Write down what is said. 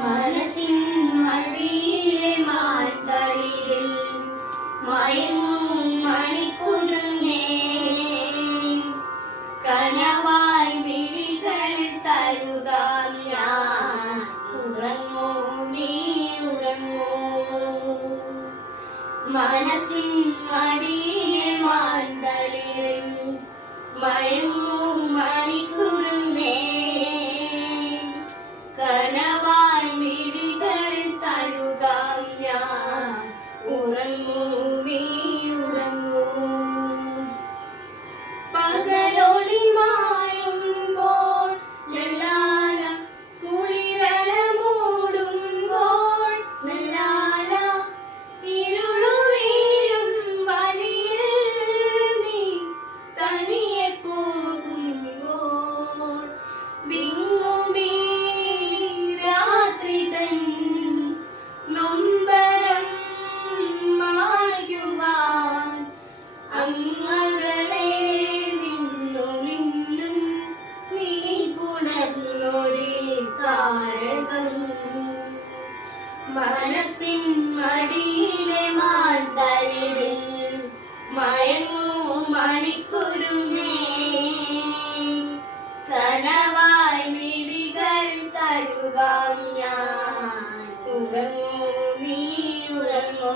മനസ്സിൻ മടിയിലെ മാർത്തളിരിൽ മയങ്ങും മണിക്കുരുന്നേ, കനവായി വിഴികൾ തരുകാം ഞാൻ. ഉറങ്ങൂ നീ ഉറങ്ങൂ. മനസ്സിൻ മടിയിലെ മാർത്തളിരിൽ മയങ്ങും മണിക്കുരുന്നേ, കനവായി മിഴികൾ തഴുകാം ഞാൻ. ഉറങ്ങൂ നീ ഉറങ്ങൂ. പകലൊളി മായുമ്പോൾ മെല്ലാന കുളിരല മൂടുമ്പോൾ മെല്ലാന ഇരുളു വീഴും വഴിയിൽ നീ തനിയെ പോകുമ്പോൾ വിങ്ങുമീ രാത്രിതൻ നൊമ്പരം മായുവാൻ അങ്ങകലെ നിന്നു മിന്നും നീ പുണർന്നൊരു താരകം. മനസ്സിൻ മടിയിലെ മാർത്തളിരിൽ മയങ്ങൂ മണിക്കുരുന്നേ, കനവായി മിഴികൾ തഴുകാം ഞാൻ. ഉറങ്ങൂ നീ ഉറങ്ങൂ.